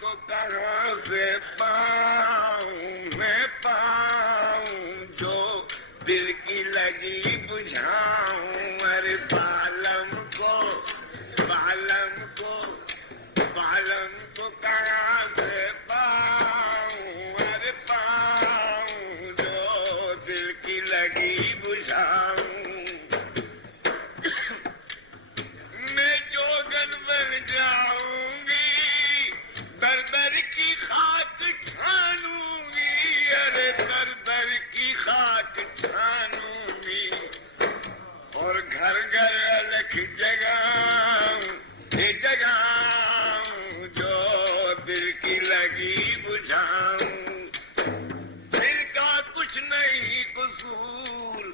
کو کہاں سے پاؤں میں پاؤں جو دل کی لگی بجھاؤں ارے بالم کو کہاں سے پاؤں ارے پاؤں جو دل کی لگی بجھاؤں میں جوگن بن جاؤں گی در در کی خاک چھانوں گی ارے در در کی خاک چھانوں گی اور گھر گھر الگ جگاؤں جگاؤں جو دل کی لگی بجھاؤں دل کا کچھ نہیں قصور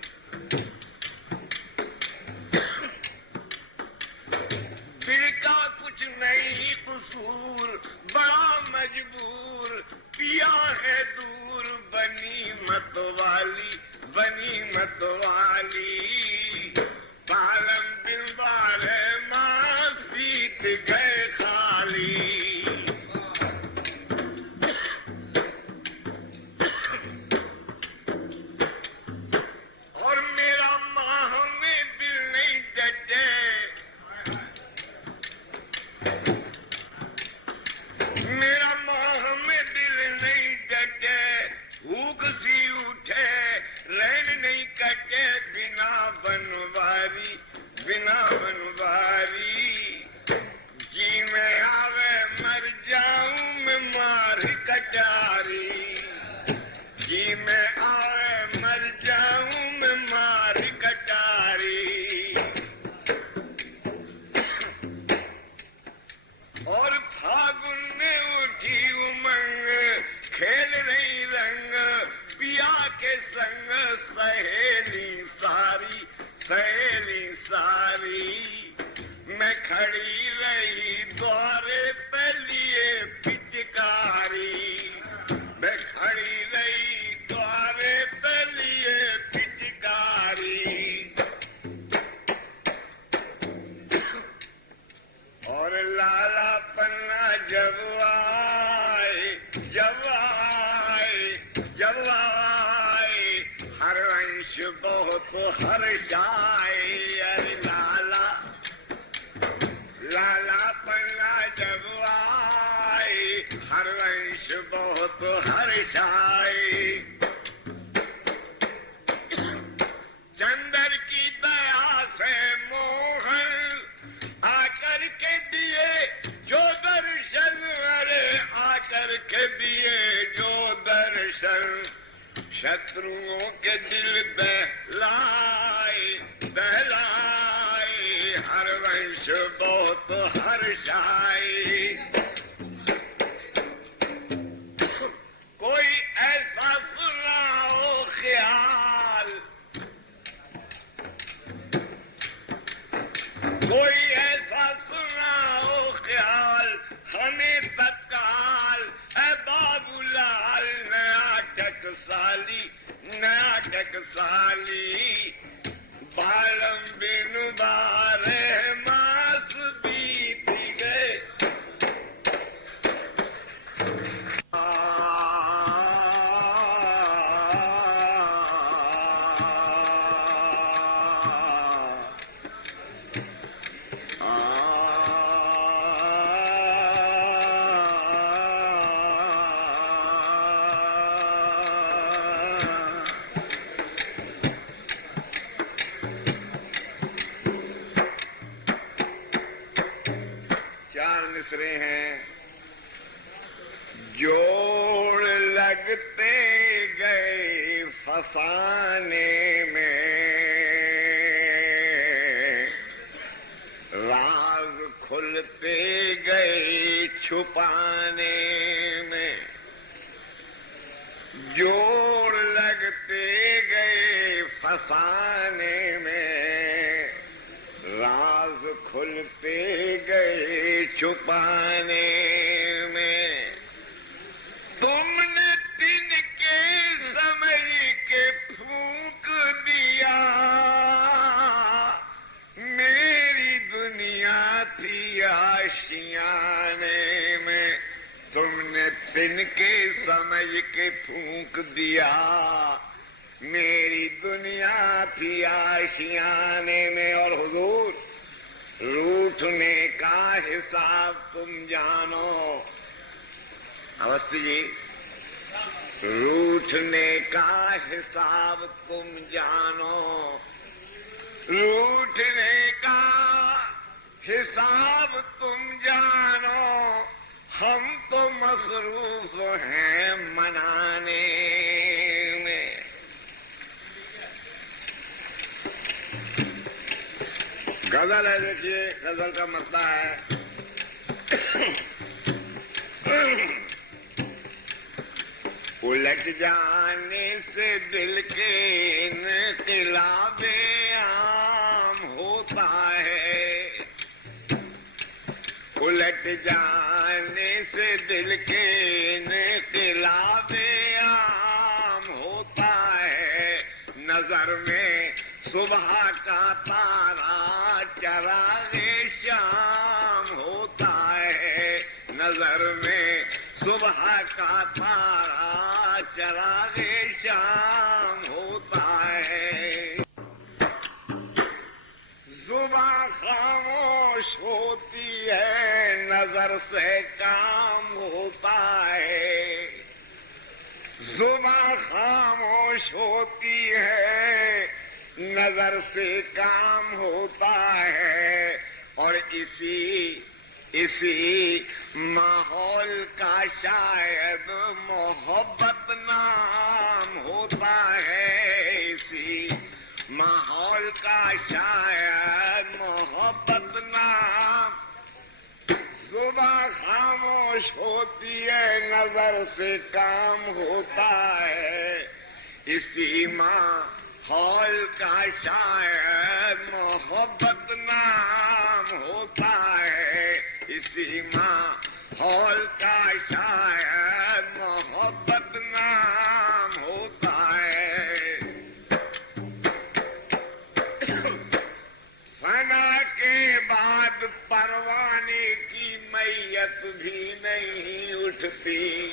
دل کا کچھ نہیں قصور بڑا مجبور کیا ہے دور بنی مت والی بالم دل بار ماس بیت گئے خالی اور میرا ماہ میں دل نہیں ڈٹے میرا ماہ میں دل نہیں ڈٹے بھوک سی اٹھے رین نہیں کٹے بنا بنواری جی میں آوے مر جاؤں میں مار کٹاری جی میں آوے مر جاؤں میں مار کٹاری اور پھاگن میں اٹھی امنگ کھیل رہی رنگ پیا کے سنگ سہیلی ساری میں کھڑی رہی دوارے پہ لیے پچکاری میں کھڑی رہی دوارے پہ لیے پچکاری اور لالا پنا جب آئے ہر ونش بہت ہرشائے ارے لالا پنا جب آئے ہر ونش بہت ہرشائے چندر کی دیا سے موہن آ کر کے دیے جو درشن ارے آ کر کے دیے جو درشن شتروؤں کے دل بہلائے ہر ونش بہت ہرشائے کوئی ایسا سناؤ خیال کوئی ایسا سناؤ خیال ہمیں تتکال اے بابو لال نیا ٹکسالی بالم بن بارے ماس بیتی گئے ہیں جوڑ لگتے گئے فسانے میں راز کھلتے گئے چھپانے میں جوڑ لگتے گئے فسانے میں راز کھلتے گئے چھپانے میں تم نے دن کے سمجھ کے پھونک دیا میری دنیا تھی آشیانے میں تو تن کے سمجھ کے پھونک دیا، میری دنیا تھی آشیانے میں، اور حضور روٹنے کا حساب تم جانو۔ اوسطی جی، روٹنے کا حساب تم جانو، روٹنے کا حساب تم جانو، ہم تو مصروف ہیں منانے میں۔ غزل ہے، دیکھیے غزل کا مسئلہ ہے الٹ جانے سے دل کے انقلاب عام ہوتا ہے، الٹ جانے سے دل کے انقلاب عام ہوتا ہے، نظر میں صبح کا تارا چراغ شام ہوتا ہے، نظر میں صبح کا تارا چراغ شام ہوتا ہے، زباں خاموش ہوتی ہے نظر سے کام ہوتا ہے، زباں خاموش ہوتی ہے نظر سے کام ہوتا ہے، اور اسی ماحول کا شاید محبت نام ہوتا ہے، اسی ماحول کا شاید محبت نام، زباں خاموش ہوتی ہے نظر سے کام ہوتا ہے، اسی ماحول کا شاید محبت نام ہوتا ہے، اسی ماحول کا شاید محبت نام ہوتا ہے، فنا کے بعد پروانے کی میت بھی نہیں اٹھتی،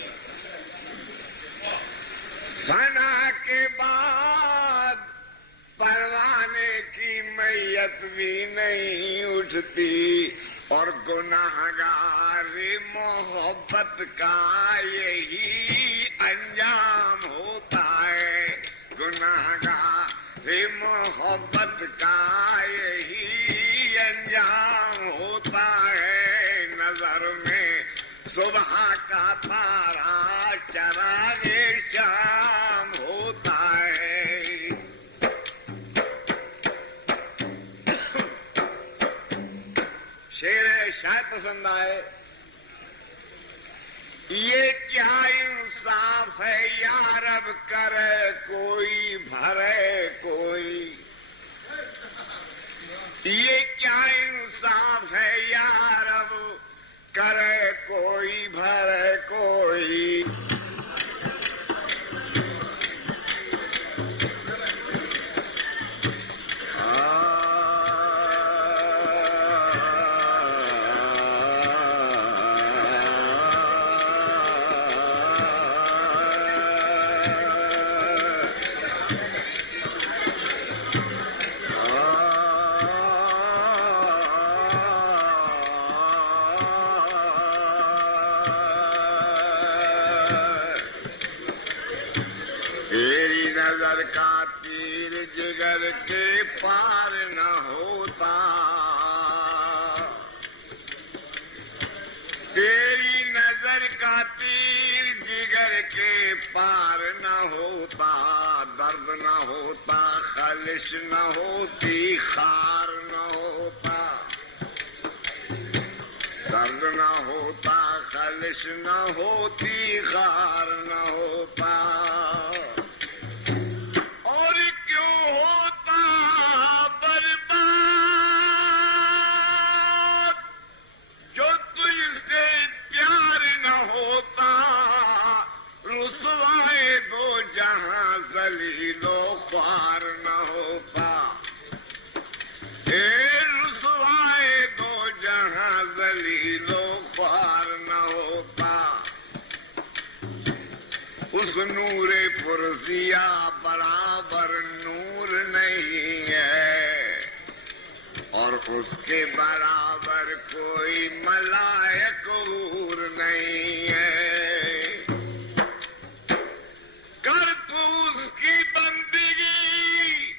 فنا کے بعد پروانے کی میت بھی نہیں اٹھتی، اور گناہگار محبت کا یہی انجام ہوتا ہے، گناہگار محبت کا یہی انجام ہوتا ہے، نظر میں صبح کا تارا چراغ شام ہوتا ہے۔ شعر شاید پسند آئے، یہ کیا انصاف ہے یا رب، کرے کوئی بھرے کوئی، یہ کیا انصاف ہے یا رب، کرے کوئی بھرے کوئی، کا تیر جگر کے پار نہ ہوتا، تیری نظر کا تیر جگر کے پار نہ ہوتا، درد نہ ہوتا خلش نہ ہوتی خار نہ ہوتا، درد نہ ہوتا خلش نہ ہوتی خار نہ ہوتا، ذلیل و خوار نہ ہوتا، اے رسوائے دو جہاں ذلیل و خوار نہ ہوتا، اس نور پرزیا برابر نور نہیں ہے، اور اس کے برابر کوئی ملائک حور نہیں ہے۔ کر تو اس کی بندگی،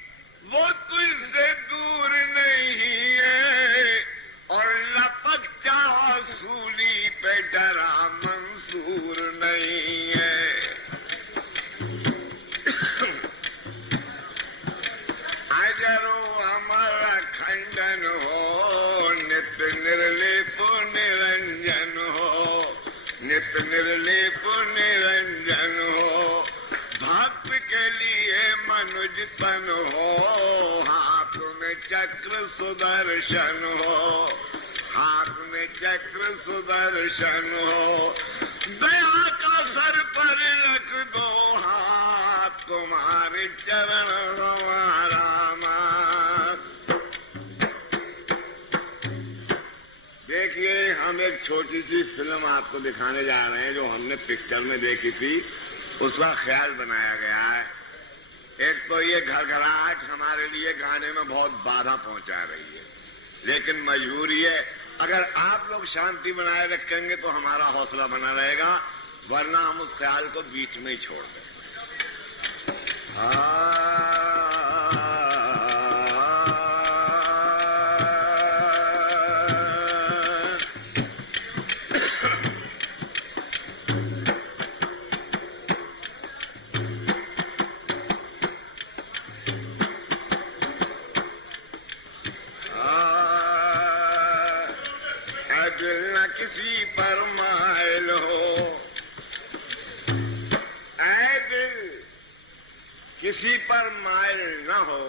وہ تجھ سے دور نہیں ہے، اور لپک جا سولی پہ ڈرا منصور نہیں ہے۔ اجر و امر کھنڈن ہو، نت نرلیپ نرنجن ہو، نت نرلیپ نرنجن ہو، بھکت کے لیے منج تن ہو، ہاتھ میں چکر سدرشن ہو، ہاتھ میں چکر سدرشن ہو، دیا کا سر پر رکھ دو ہاتھ، تمہارے چرن ہمارا مات۔ دیکھیے، ہم ایک چھوٹی سی فلم آپ کو دکھانے جا رہے ہیں جو ہم نے پکچر میں دیکھی تھی، اس کا خیال بنایا گیا ہے۔ ایک تو یہ گھر گھراہٹ ہمارے لیے گانے میں بہت بادھا پہنچا رہی ہے، لیکن مجبوری ہے۔ اگر آپ لوگ شانتی بنائے رکھیں گے تو ہمارا حوصلہ بنا رہے گا، ورنہ ہم اس خیال کو بیچ میں ہی چھوڑ دیں۔ کسی پر مائل ہو، اے دل کسی پر مائل نہ ہو،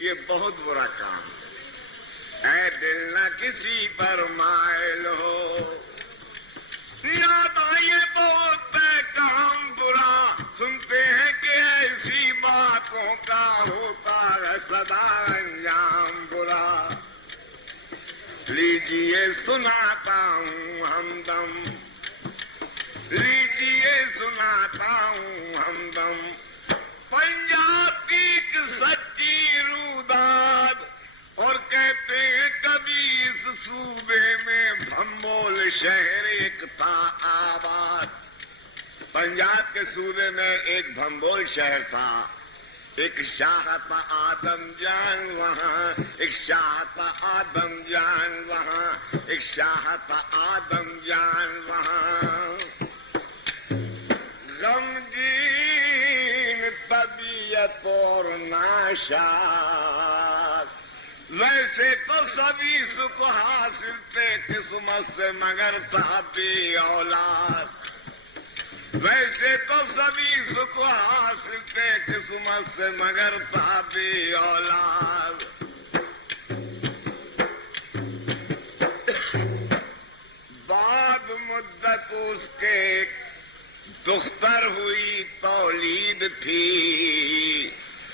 یہ بہت برا کام ہے۔ اے دل نہ کسی پر مائل ہو، یاد آئیے بہت ہے کام برا، سنتے ہیں کہ ایسی باتوں کا ہوتا ہے سدا انجام برا۔ لیجیے سناتا ہوں ہمدم، لیجیے سناتا ہوں ہمدم، پنجاب کی ایک سچی روداد، اور کہتے ہیں کبھی اس صوبے میں بھمبول شہر ایک تھا آباد۔ پنجاب کے صوبے میں ایک بھمبول شہر تھا، ایک شاہ تھا آدم جان وہاں، ایک شاہ تھا آدم جان وہاں، ایک شاہ تھا آدم جان وہاں۔ غمگین طبیعت اور ناشاد، ویسے تو سبھی سکھ حاصل تھے قسمت سے، مگر تھا بے اولاد۔ ویسے تو سبھی سکھ حاصل تھے قسمت سے، مگر تھا بے اولاد۔ بعد مدت اس کے دختر ہوئی تولید تھی،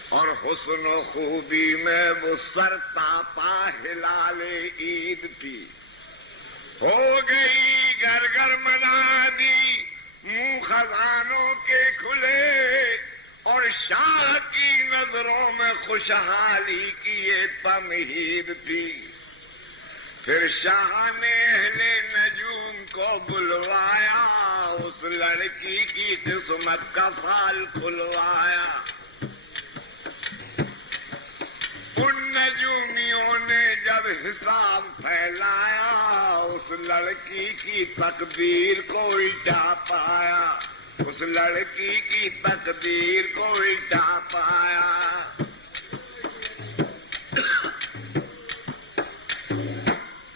اور حسن و خوبی میں وہ سرتاپا ہلال عید تھی۔ ہو گئی گھر گھر منا دی، منہ خزانوں کے کھلے، اور شاہ کی نظروں میں خوشحالی کی یہ تمہید تھی۔ پھر شاہ نے اہل نجوم کو بلوایا، اس لڑکی کی قسمت کا فال کھلوایا۔ ان نجومیوں نے جب حساب پھیلایا، اس لڑکی کی تقدیر کو الٹا پایا، اس لڑکی کی تقدیر کو الٹا پایا۔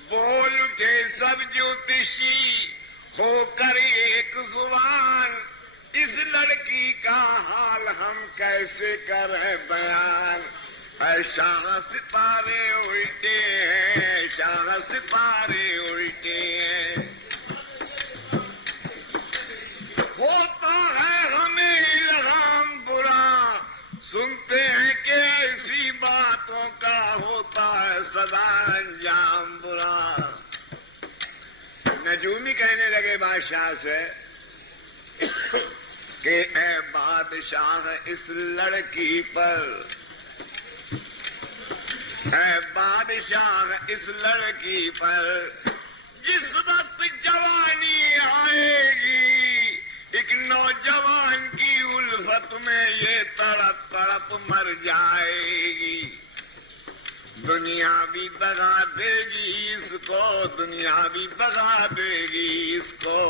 بول اٹھے سب جوتشی ہو کر ایک زبان، اس لڑکی کا حال ہم کیسے کریں بیان۔ اے شاہ ستارے الٹے ہیں، شاہ ستارے الٹے ہیں، ہوتا ہے ہمیں الہام برا، سنتے ہیں کہ ایسی باتوں کا ہوتا ہے سدا انجام برا۔ نجومی کہنے لگے بادشاہ سے، کہ اے بادشاہ اس لڑکی پر، اے بادشاہ اس لڑکی پر جس وقت جوانی آئے گی، ایک نوجوان کی الفت میں یہ تڑپ تڑپ مر جائے گی، دنیا بھی دگا دے گی اس کو، دنیا بھی دگا دے گی اس کو،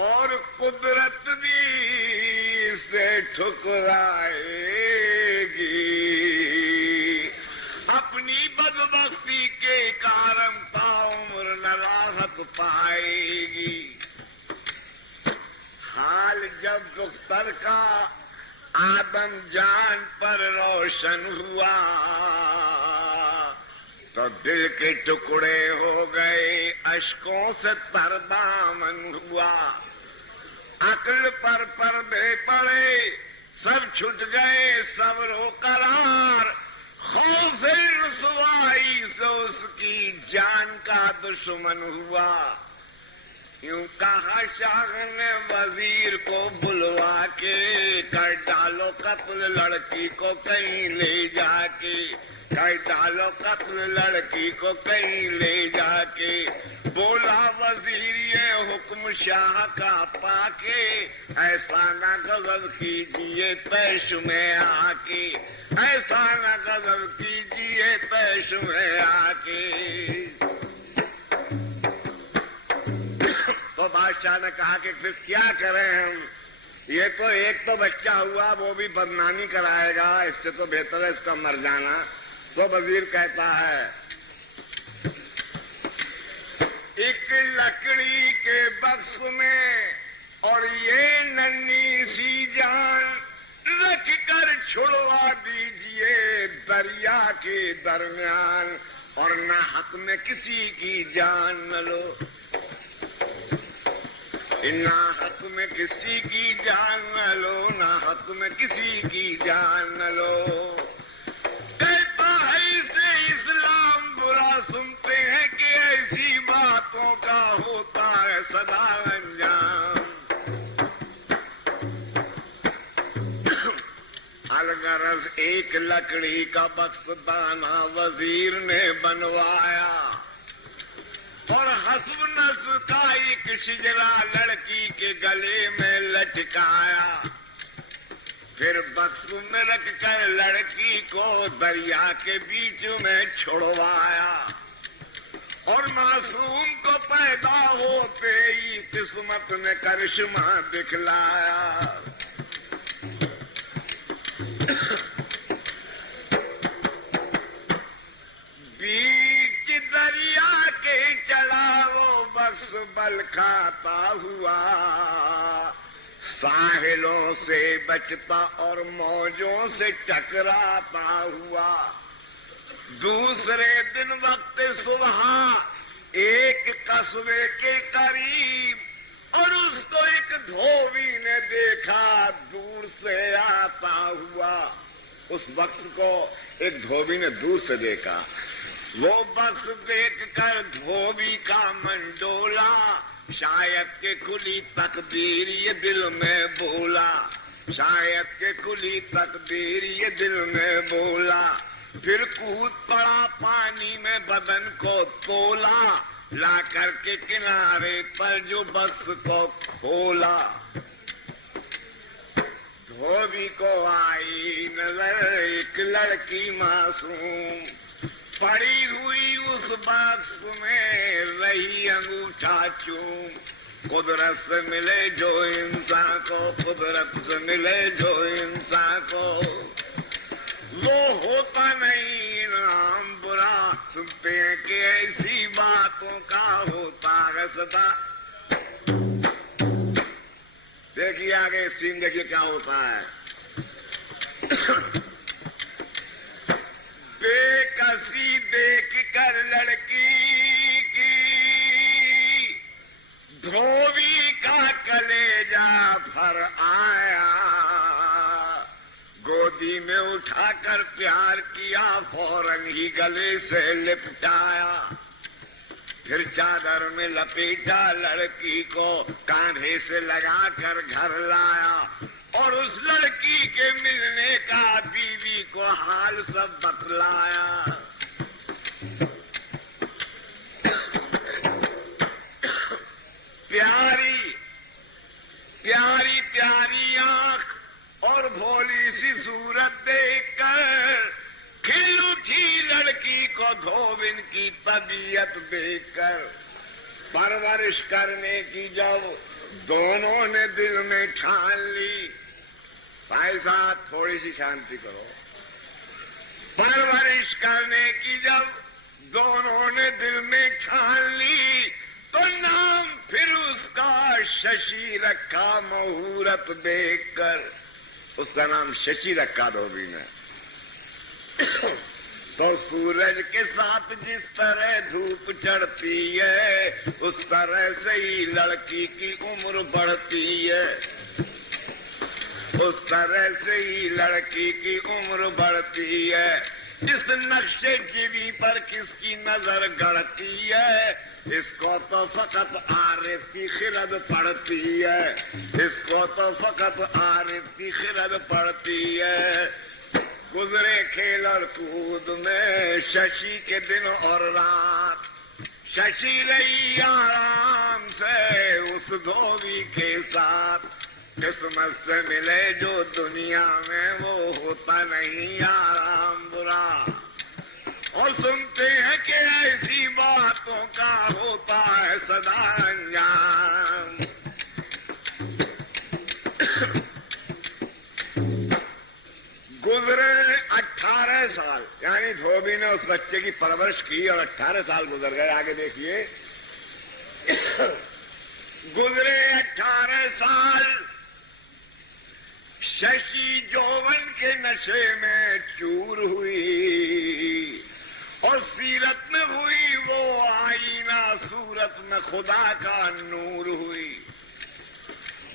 اور قدرت بھی اسے ٹھکرائے گی، اپنی بدبختی کے کارن تاعمر نہ راحت پائے گی۔ حال جب دختر کا آدم جان پر روشن ہوا تو دل کے ٹکڑے ہو گئے، اشکوں سے تر دامن ہوا، عقل پر پردے پڑے، سب چھٹ گئے صبر و قرار، خوف رسوائی سے اس کی جان کا دشمن ہوا۔ یوں کہا شاہ نے وزیر کو بلوا کے، کر ڈالو قتل لڑکی کو کہیں لے جا کے، کر ڈالو قتل لڑکی کو کہیں لے جا کے، بولا وزیر یہ حکم شاہ کا پا کے، ایسا نہ غضب کیجیے پیش میں آ کے، ایسا نہ غضب کیجیے پیش میں آ کے۔ تو بادشاہ نے کہا کہ پھر کیا کریں ہم، یہ تو ایک تو بچہ ہوا، وہ بھی بدنامی کرائے گا، اس سے تو بہتر ہے اس کا مر جانا۔ تو وزیر کہتا ہے ایک لکڑی کے بکس میں اور یہ ننھی سی جان رکھ کر چھڑوا دیجئے دریا کے درمیان، اور نہ حق میں کسی کی جان نہ لو، نہ حق میں کسی کی جان نہ لو، نہ حق میں کسی کی جان نہ لو۔ کہتا ہے اسے اسلام برا سنتے ہیں کہ ایسی باتوں کا ہوتا ہے سدا انجام۔ الغرض ایک لکڑی کا بکس دانا وزیر نے بنوایا، اور حسب نسب کا ایک شجرا لڑکی کے گلے میں لٹکایا، پھر بکس میں رکھ کر لڑکی کو دریا کے بیچ میں چھڑوایا، اور معصوم کو پیدا ہوتے ہی قسمت نے کرشمہ دکھلایا۔ بیچ دریا کے چلا وہ بکس بل کھاتا ہوا، ساحلوں سے بچتا اور موجوں سے ٹکراتا ہوا۔ دوسرے دن وقت صبح ایک قصبے کے قریب، اور اس کو ایک دھوبی نے دیکھا دور سے آتا ہوا۔ اس بکس کو ایک دھوبی نے دور سے دیکھا، وہ بکس دیکھ کر دھوبی کا من ڈولا، شاید کہ کھلی تقدیر یہ دل میں بولا، شاید کہ کھلی تقدیر یہ دل میں بولا۔ پھر کود پڑا پانی میں بدن کو تولا، لا کر کے کنارے پر جو بکس کو کھولا۔ دھوبی کو آئی نظر ایک لڑکی معصوم، پڑی ہوئی اس بکس میں رہی انگوٹھا چوم۔ قدرت سے ملے جو انسان کو، قدرت سے ملے جو انسان کو، وہ ہوتا نہیں انعام برا، سنتے ہیں کہ ایسی باتوں کا ہوتا ہے صدا۔ دیکھیے آگے سین دیکھیے کیا ہوتا ہے۔ بے کسی دیکھ کر لڑکی کی دھوبی کا کلیجہ بھر آیا، گودی میں اٹھا کر پیار کیا، فوراً ہی گلے سے لپٹایا۔ پھر چادر میں لپیٹا لڑکی کو، کاندھے سے لگا کر گھر لایا، اور اس لڑکی کے ملنے کا بیوی کو حال سب بتلایا۔ پیاری پیاری پیاری آنکھ اور بھولی سی صورت دیکھ کر کھل اٹھی لڑکی کو دھوبن کی طبیعت دیکھ کر، پرورش کرنے کی جب دونوں نے دل میں ٹھان لی، بھائی صاحب تھوڑی سی شانتی کرو، پرورش کرنے کی جب دونوں نے دل میں ٹھان لی تو نام پھر اس کا ششی رکھا مہورت دیکھ کر، اس کا نام ششی رکھا دھوبی نے۔ تو سورج کے ساتھ جس طرح دھوپ چڑھتی ہے اس طرح سے ہی لڑکی کی عمر بڑھتی ہے، اس طرح سے ہی لڑکی کی عمر بڑھتی ہے۔ اس نقشے جیوی پر کس کی نظر گڑتی ہے، اس کو تو فقط عارف کی خرد پڑتی ہے، اس کو تو فقط عارف کی خرد پڑتی ہے۔ گزرے کھیل اور کود میں ششی کے دن اور رات، ششی رہی آرام سے اس دھوبی کے ساتھ، قسمت سے ملے جو دنیا میں وہ ہوتا نہیں آرام برا، اور سنتے ہیں کہ ایسی باتوں کا ہوتا ہے سدا انجام۔ گزرے 18 سال، یعنی دھوبی نے اس بچے کی پرورش کی اور 18 سال گزر گئے۔ آگے دیکھیے، گزرے 18 سال، ششی جوون کے نشے میں چور ہوئی، اور سیرت میں ہوئی وہ آئینہ، صورت میں خدا کا نور ہوئی۔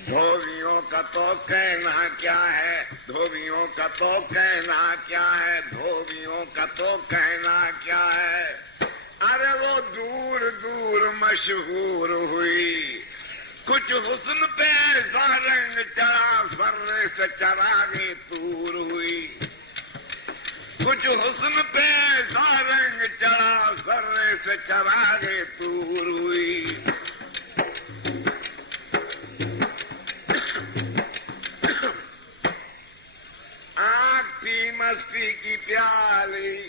دھوبیوں کا تو کہنا کیا ہے، دھوبیوں کا تو کہنا کیا ہے، دھوبیوں کا تو کہنا کیا ہے، ارے وہ دور دور مشہور ہوئی۔ کچھ حسن پہ ایسا رنگ چڑھا سر سے چراغیں دور ہوئی، کچھ حسن پہ ایسا رنگ چڑھا سر سے چراغیں دور ہوئی۔ مستی کی پیالی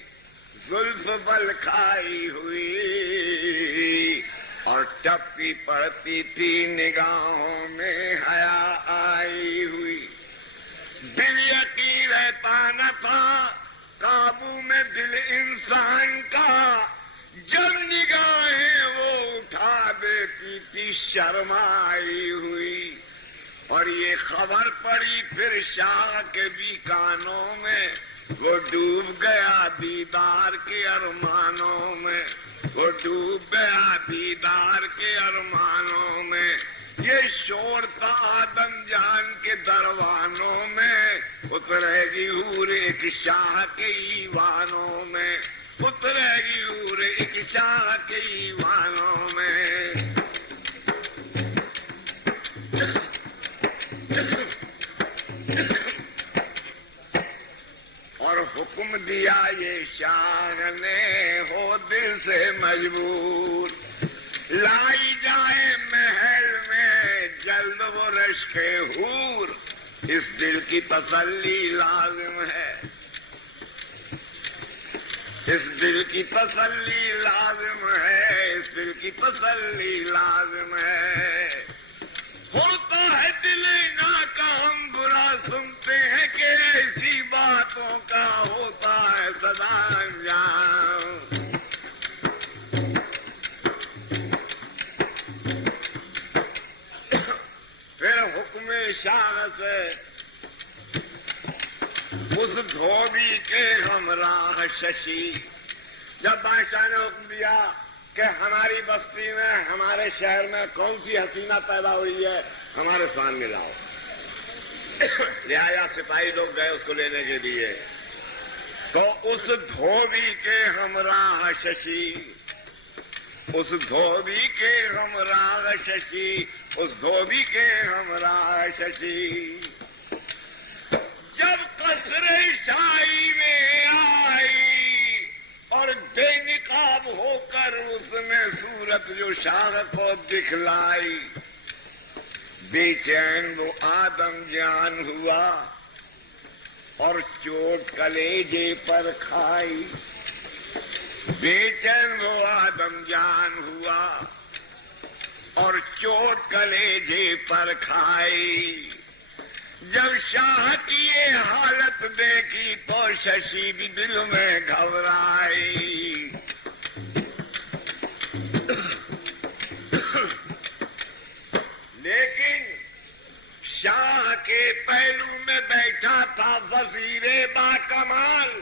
زلف بل کھائی ہوئی، اور ٹپی پڑتی تھی نگاہوں میں حیا آئی ہوئی۔ دل یقین رہتا نہ تھا قابو میں دل انسان کا، جب نگاہیں وہ اٹھا دیتی تھی شرمائی ہوئی۔ اور یہ خبر پڑی پھر شاہ کے بھی کانوں میں، وہ ڈوب گیا دیدار کے ارمانوں میں، وہ ڈوب گیا دیدار کے ارمانوں میں۔ یہ شور تھا آدم جان کے دروانوں میں، اترے گی حور ایک شاہ کے ایوانوں میں، اترے گی حور ایک شاہ کے ایوانوں میں۔ اور حکم دیا یہ شاہ نے ہو دل سے مجبور، لائی جائے محل میں جلد وہ رشک حور، اس دل کی تسلی لازم ہے، اس دل کی تسلی لازم ہے، اس دل کی تسلی لازم ہے۔ ہوتا ہے دل ناکام برا، سنتے ہیں کہ ایسی باتوں کا ہوتا ہے سدا انجام۔ پھر حکم شاہ سے اس دھوبی کے ہمراہ ششی، جب بادشاہ نے حکم دیا کہ ہماری بستی میں ہمارے شہر میں کون سی حسینہ پیدا ہوئی ہے ہمارے سامنے لاؤ، لہذا سپاہی لوگ گئے اس کو لینے کے لیے، تو اس دھوبی کے ہمراہ ششی اس دھوبی کے ہمراہ ششی، اس دھوبی کے ہمراہ ششی، جب قصر شاہی میں آئی اور بے نقاب ہو کر اس نے صورت جو شاہ کو دکھلائی، بے چین وہ آدم جان ہوا اور چوٹ کلیجے پر کھائی، بے چین وہ آدم جان ہوا اور چوٹ کلیجے پر کھائی۔ جب شاہ کی یہ حالت دیکھی تو ششی بھی دل میں گھبرائی، لیکن شاہ کے پہلو میں بیٹھا تھا وزیر با کمال،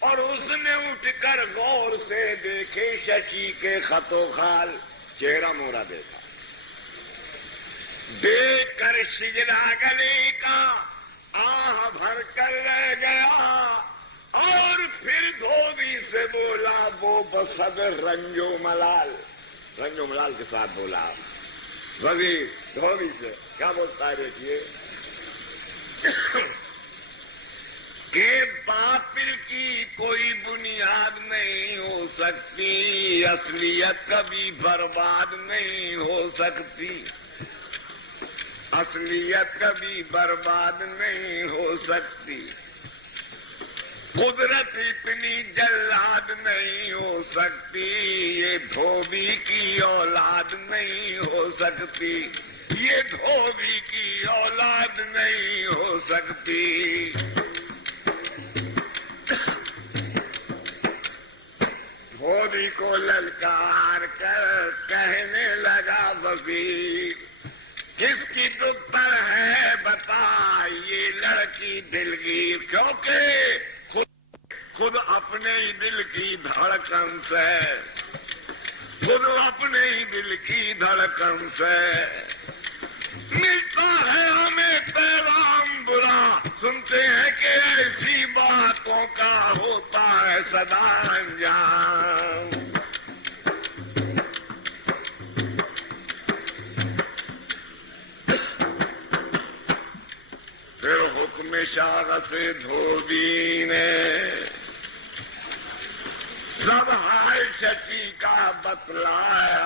اور اس نے اٹھ کر غور سے دیکھے ششی کے خط و خال، چہرہ مورا دیکھا، دیکھ کر سجدہ گلے کا آہ بھر کر رہ گیا، اور پھر دھوبی سے بولا، وہ بصدر رنج و ملال کے ساتھ بولا، وزیر دھوبی سے کیا بولتا ہے دیکھیے، کہ باطل کی کوئی بنیاد نہیں ہو سکتی، اصلیت کبھی برباد نہیں ہو سکتی، اصلیت کبھی برباد نہیں ہو سکتی، قدرت اتنی جلاد نہیں ہو سکتی، یہ دھوبی کی اولاد نہیں ہو سکتی، یہ دھوبی کی اولاد نہیں ہو سکتی۔ دھوبی کو للکار کر کہنے لگا وزیر، کس کی دختر ہے بتا یہ لڑکی دلگیر، کیونکہ خود اپنے ہی دل کی دھڑکن سے، خود اپنے ہی دل کی دھڑکن سے ملتا ہے ہمیں پیغام برا، سنتے ہیں کہ ایسی باتوں کا ہوتا ہے سدا انجام۔ پھر حکم شاہ سے دھوبی نے سب حال شچی کا بتلایا،